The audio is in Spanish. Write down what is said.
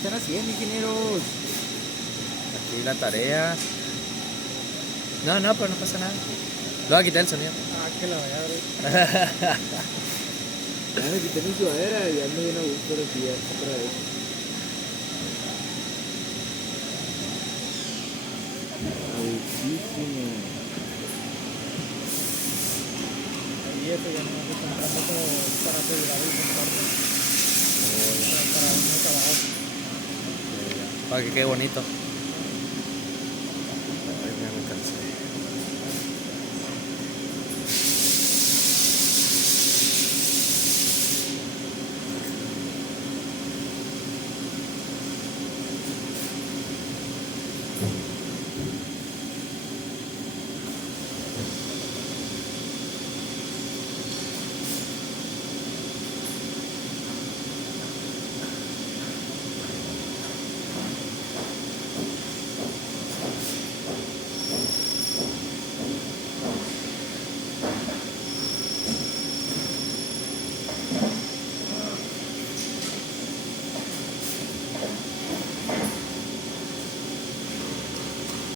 ¿Qué están haciendo, ingenieros? Aquí la tarea. No, pero no pasa nada. Lo voy a quitar el sonido. Que la vaya a Ya me quité mi sudadera y ando bien a gusto de aquí otra vez. Abuchísimo. Y eso ya no me estoy comprando como para asegurar el contorno. Para un trabajo. Para que quede bonito.